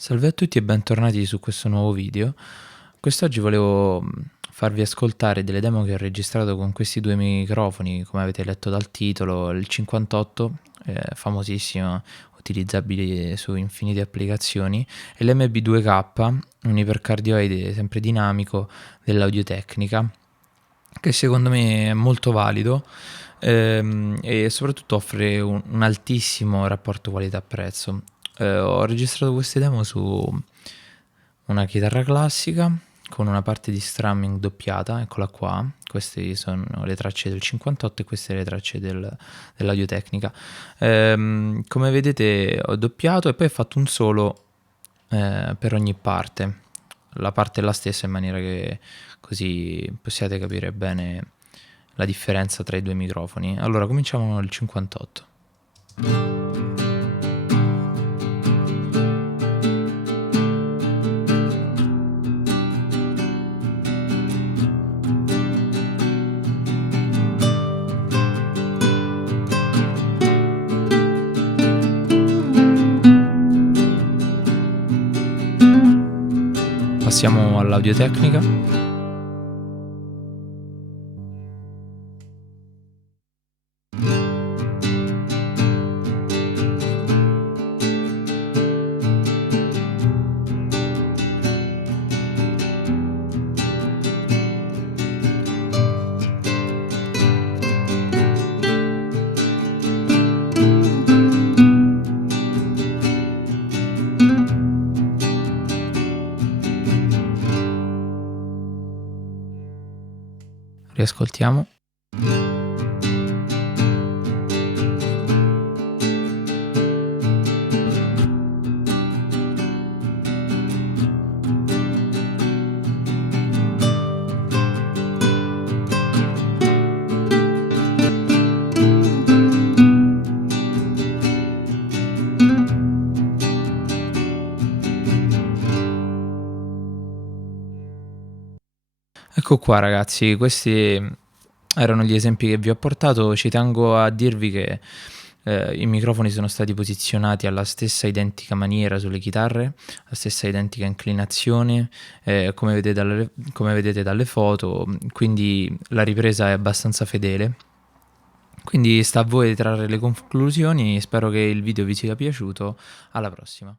Salve a tutti e bentornati su questo nuovo video. Quest'oggi volevo farvi ascoltare delle demo che ho registrato con questi due microfoni, come avete letto dal titolo, il 58, famosissimo, utilizzabile su infinite applicazioni, e l'MB2K, un ipercardioide sempre dinamico dell'Audio-Tecnica, che secondo me è molto valido e soprattutto offre un altissimo rapporto qualità-prezzo. Ho registrato queste demo su una chitarra classica con una parte di strumming doppiata, eccola qua. Queste sono le tracce del 58 e queste le tracce dell'Audio Tecnica. Come vedete ho doppiato e poi ho fatto un solo per ogni parte. La parte è la stessa in maniera che così possiate capire bene la differenza tra i due microfoni. Allora cominciamo dal 58. Passiamo all'Audio Tecnica. Riascoltiamo. Ecco qua ragazzi, questi erano gli esempi che vi ho portato. Ci tengo a dirvi che i microfoni sono stati posizionati alla stessa identica maniera sulle chitarre, la stessa identica inclinazione, come vedete dalle foto, quindi la ripresa è abbastanza fedele. Quindi sta a voi trarre le conclusioni, spero che il video vi sia piaciuto, alla prossima.